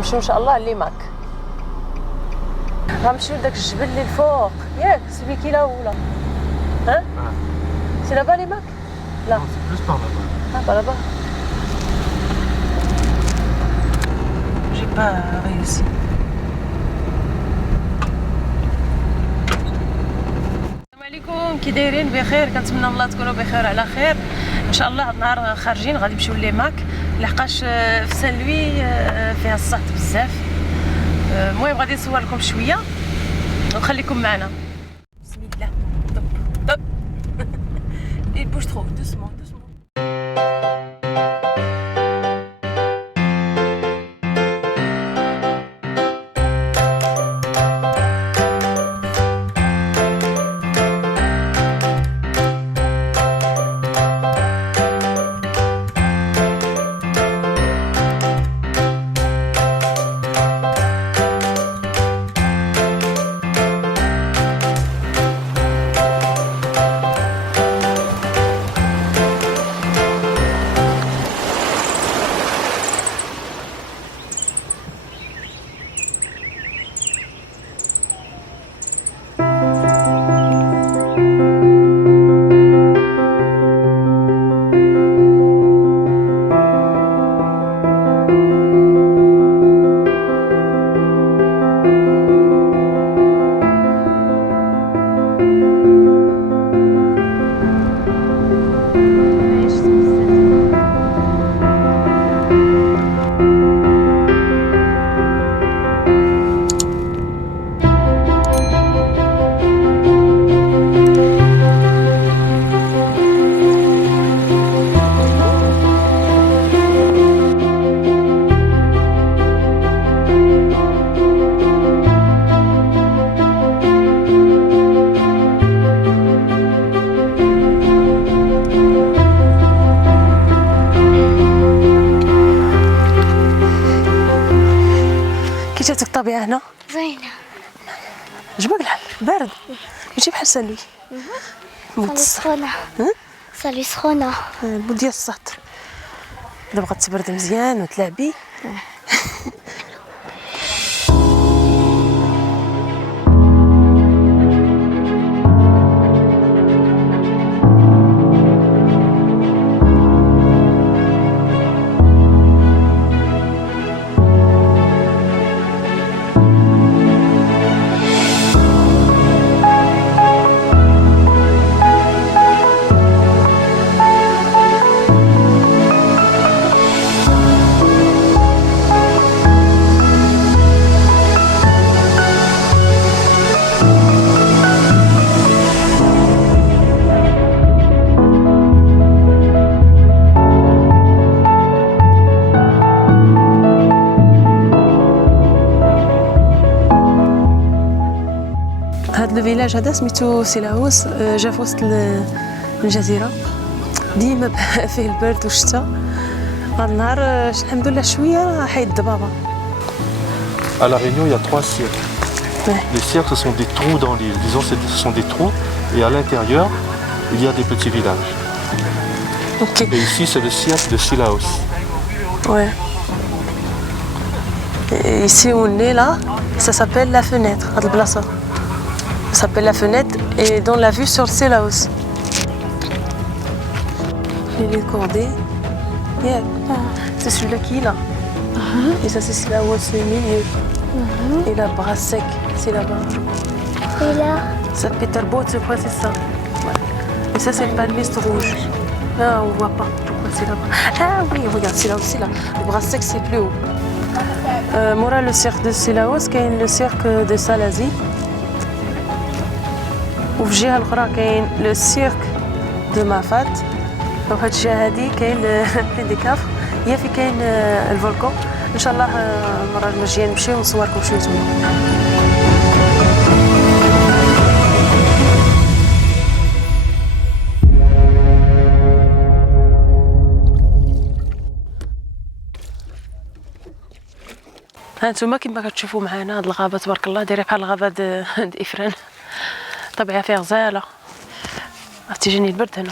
غنمشيو ان شاء الله لليماك. غنمشيو لداك الجبل اللي الفوق ياك سيلي كي لا ولا ها سي لابا ليماك لا سي بلوس بار لابا. لابا جي با ريوسي. السلام عليكم، كي دايرين؟ بخير، كنتمنى من الله تكونوا بخير على خير ان شاء الله. هاد النهار خارجين غادي نمشيو ليماك لحقاش في سان لوي فيها الصهد بزاف. المهم غادي نصور لكم شويه وخليكم معنا. بسم الله. طب طب il bouge trop doucement doucement. كي جاتك الطبيعة هنا؟ زينة. عجبك الحال؟ بارد ماشي بحال سان لوي. سالي سخونة. سالي سخونة. المود ديال الصهد. إلا بغات تبرد مزيان وتلعبي. هاد الفيلاج هذا سميتو سيلاوس، جا في وسط الجزيره، ديما فيه البرد والشتاء. هاد النهار الحمد لله شويه حيد الضبابه. À La Réunion, il y a 3 cirques. Ouais. Les cirques, ce sont des trous dans l'île. Disons, ce sont des trous. Et à l'intérieur, il y a des petits villages. Ok. Et ici, c'est le cirque de Silaos. Ouais. Et ici où on est là, ça s'appelle la fenêtre. هاد البلاصه ça s'appelle la fenêtre et dans la vue sur Silaos. Les cordées. Yeah. C'est celui-là qui est là. Et ça c'est Silaos au milieu. Et là bras sec, c'est là-bas. Et là, Ça Peterbout, je crois c'est ça. Ouais. Et ça c'est le palmiste rouge. Là on voit pas. Je crois c'est là-bas. Ah oui, regarde, c'est là aussi là. Le bras sec c'est plus haut. Mora le cirque de Silaos, كاين le cirque de Salazie. وفي الجهه الاخرى كاين لو سيرك دو مافات. وفي هاد الجهه هادي كاين بلي دي كاف، هي في كاين الفولكان. ان شاء الله المره الجايه نمشيو ونصوركم شويه زوين. هانتوما كما كتشوفوا معنا هاد الغابه تبارك الله دايره بحال الغابه د افران، الطبيعه فيها غزاله. تيجيني البرد هنا.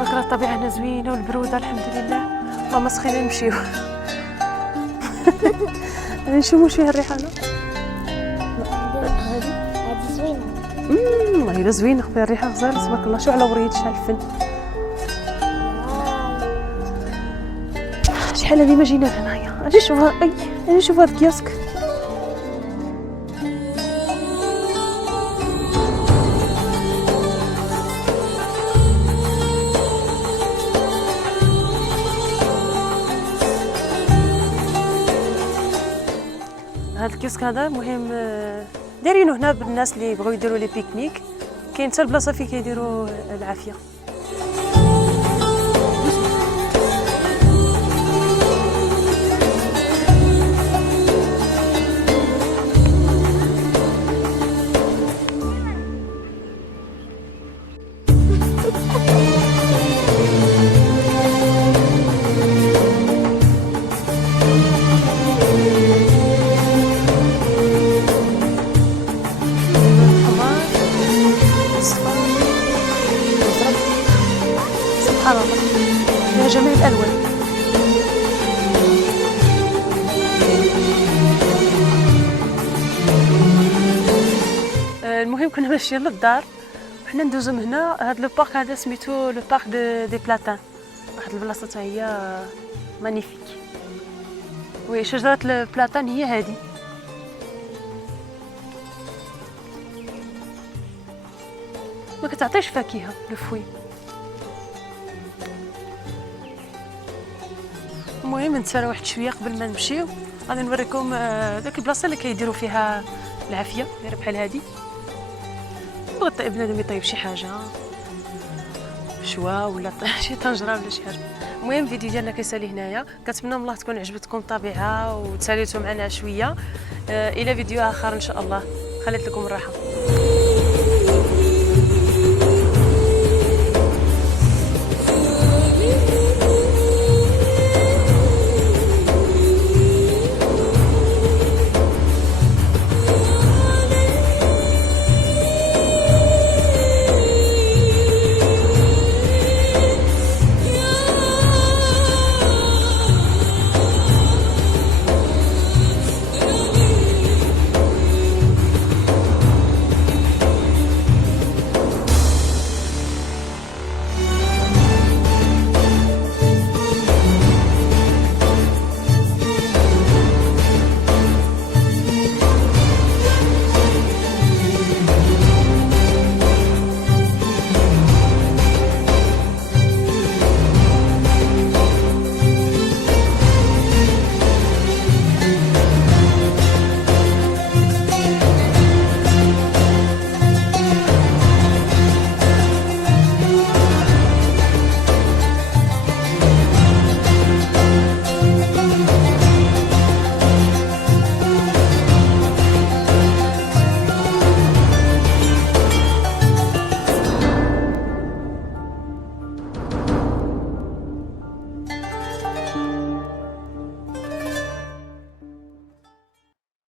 تبارك الله الطبيعه هنا زوينه والبروده الحمد لله. ماما سخينا نمشيو. نشمو شويه الريحانه. هذه زوينة. والله الا زوينه فيها الريحه غزاله تبارك الله. شو على وريد شحال الفن. شحال هذه ما جينا هنايا. اجي شوف اجي شوف هذا الكياسك. هذا الكيوسك هذا مهم دايرينه هنا بالناس اللي بغاو يديروا لي بيكنيك. كاين حتى البلاصه فين كيديروا العافيه. سبحان الله فيها جميع الالوان. المهم كنا ماشيين للدار وحنا ندوزو من هنا. هذا لو بارك هذا سميتو لو بارك دي بلاتان. واحد البلاصه حتى هي مانيفيك. وي شجره البلاتان هي هذه. ما كتعطيش فاكهه لو فوي. المهم نتسارى واحد شويه قبل ما نمشيو. غادي نوريكم داك البلاصه اللي كيديروا فيها العافيه دايره بحال هذه. بغا بنادم يطيب شي حاجه شوا ولا شي طنجره ولا شي حاجه. المهم الفيديو ديالنا كيسالي هنايا. كنتمنى من الله تكون عجبتكم الطبيعه وتساليتوا معنا شويه. الى فيديو اخر ان شاء الله. خليت لكم الراحه.